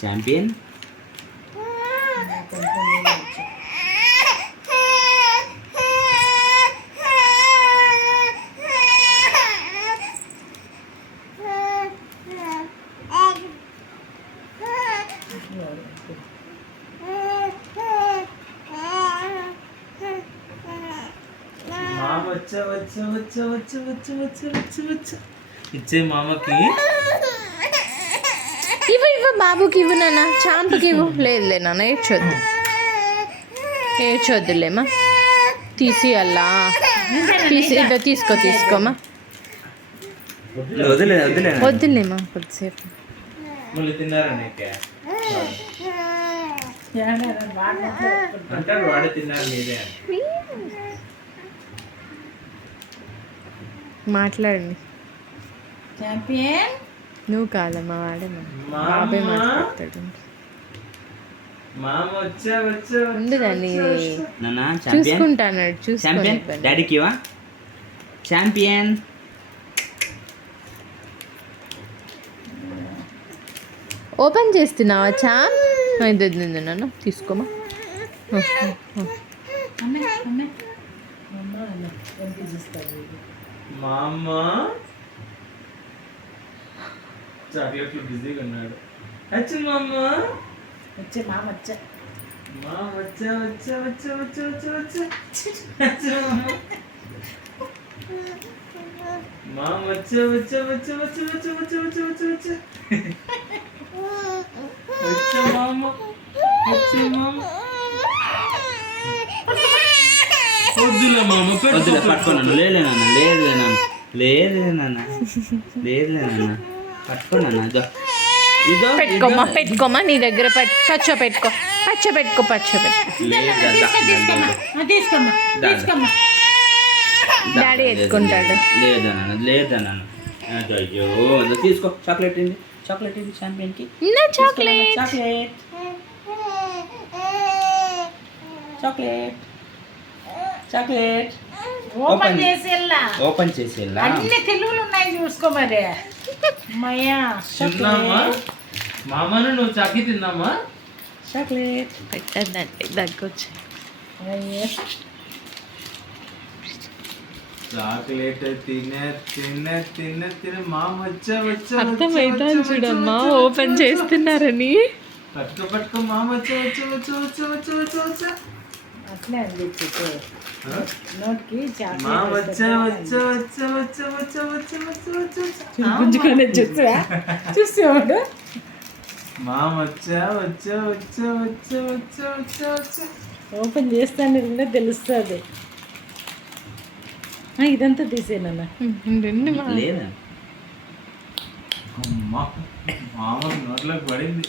Champion వచ్చా వచ్చా వచ్చా వచ్చా వచ్చా వచ్చా వచ్చా వచ్చా ఇచ్చే మామకి ఇవ్వు బాబుకి ఇవ్వు నాన్న, చాంపుకి ఇవ్వు. లేదులే నాన్న, ఏడ్చొద్దు ఏడ్చొద్దులేమ్మా. తీసియల్లా తీసుకోమా. వదిలే వదిలే వద్దులేమ్మా కొద్దిసేపు. మళ్ళీ తిన్నారా అంటారు వాడే తిన్నారు లేదే మాట్లాడండి. నువ్వు కాదమ్మా, వాడే బాబాయ్ మాట్లాడతాడు. ఉండు దాన్ని చూసుకుంటాడు. ఛాంపియన్ డాడీకి వా ఛాంపియన్. ఓపెన్ చేస్తున్నావా చాంప్? నాన్న తీసుకోమా. మా అమ్మ చాక్లెట్లు బిజీగా ఉన్నాడు. వచ్చి మా అమ్మ వచ్చే మామ వచ్చా మామ వచ్చా వచ్చా వచ్చా వచ్చా వచ్చా వచ్చా మామ వచ్చా వచ్చా వచ్చా వచ్చా వచ్చా వచ్చా వచ్చా వచ్చా వచ్చా వచ్చా మామ వచ్చే మామ. వద్దులే మామ వద్దులే పట్టుకున్నాను. లేదులే నాన్న లేదులే నాన్న లేదులే నాన్న లేదులే నాన్న పట్టుకున్నాను. ఇదో పెట్టుకోమా నీ దగ్గర పచ్చ పెట్టుకో. డాడీ ఎత్తుకుంటాడు. లేదా నాన్న లేదా నాన్న అయ్యో తీసుకో. చాక్లెట్ ఏంటి? చాక్లెట్ ఏంటి ఛాంపియన్కి? Chocolate chocolate chocolate chocolate open చేసి అన్ని తెలుగులు ఉన్నాయి చూసుకో మరి. మామను నువ్వు చాకి తిందామా? చాక్లెట్ పెట్టద్దండి దగ్గొచ్చు. చాక్లెట్ తినే తినే తినే తినే మామ వచ్చా వచ్చా అర్థమైతాను చూడమ్మా ఓపెన్ చేస్తున్నారని. పట్టుకో మామ వచ్చా వచ్చా వచ్చా వచ్చా వచ్చా వచ్చా వచ్చా అట్లే అందించు నోట్కి మామ వచ్చా వచ్చా వచ్చా వచ్చా వచ్చా వచ్చా వచ్చా వచ్చా గుంజుకొని చూసేవాడు. మామ వచ్చా వచ్చా వచ్చా వచ్చా వచ్చా వచ్చా వచ్చా. ఓపెన్ చేస్తాను కూడా తెలుస్తుంది. ఇదంతా తీసేనన్నా లేదా మామ నోట్లోకి పడింది.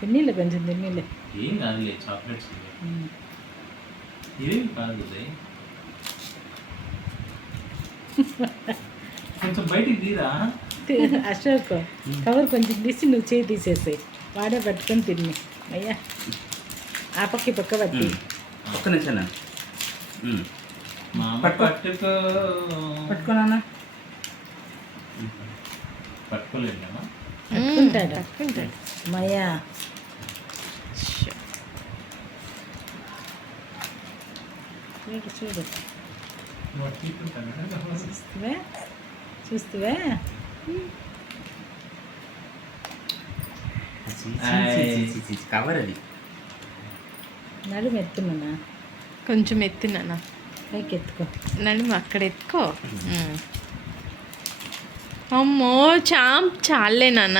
తిన్నీలే కొంచెం తిన్నీలే. ఏం కాదులే చాక్లెట్స్ ఏం కాదు. కొంచెం బయటికి తీరా అశోక్ కవర్ కొంచెం తీసి నువ్వు చేయి తీసేసాయి. వాడే పట్టుకొని తిని అయ్యా ఆ పక్క పక్క పట్టి ఒక్క నిమిషం పట్టుకోనా పట్టుకోలేదమ్మా. పట్టుకుంటాడు మయ్యా. చూడు చూస్తువే కవర్ అది నడుము ఎత్తున్నా కొంచెం ఎత్తున్నా పైకి ఎత్తుకో. నడుము అక్కడ ఎత్తుకో. అమ్మో చాంప్ చాలే నాన్న.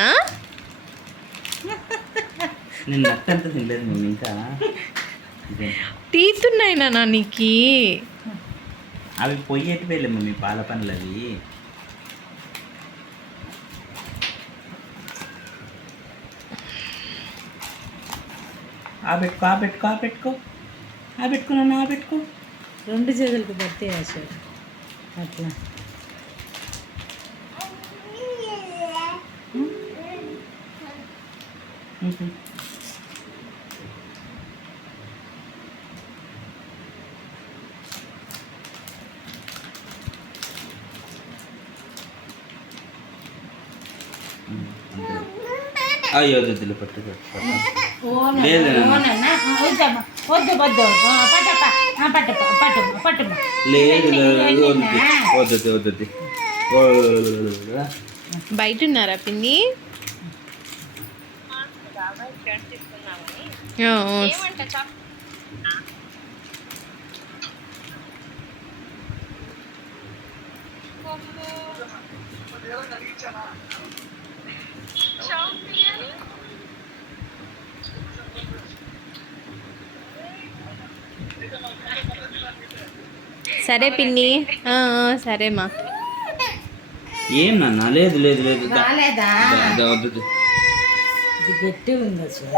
నేను నట్టంతా తినలేదు మమ్మీ. ఇంకా తీతున్నాయి నాన్న నీకు. అవి పొయ్యేటి వెళ్ళే మమ్మీ పాల పనులు అవి. పెట్టుకున్నాను పెట్టుకో. రెండు చేతులకు పడితే ఆశ అట్లా. అయ్యో వద్దులే పట్టు వద్దు వద్దు పట్టు లేదు వద్దు వద్దు బయట ఉన్నారా పిన్ని? ఆ, ఆ. సరే పిన్ని. ఆ, ఆ, సరేమా. ఏం నాన్న లేదు లేదు లేదు రాలేదా? వద్దు ఇది గట్టి ఉంది అసలు.